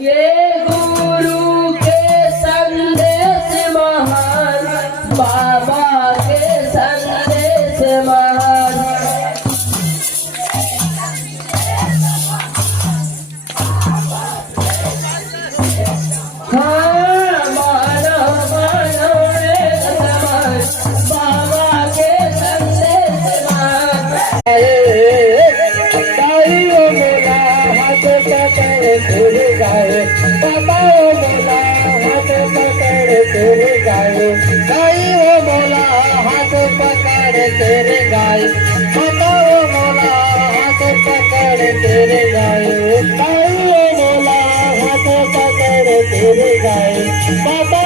ये गुरु के संदेश महान, बाबा के संदेश महान। हाँ मानो मानो एक समान, बाबा के संदेश महान। बाबा ओ मोला हाथ पकड़ तेरे गाए, गाई ओ मोला हाथ पकड़ तेरे गाए, बाबा ओ मोला हाथ पकड़ तेरे गाए, गाई ओ मोला हाथ पकड़ तेरे गाए, बाबा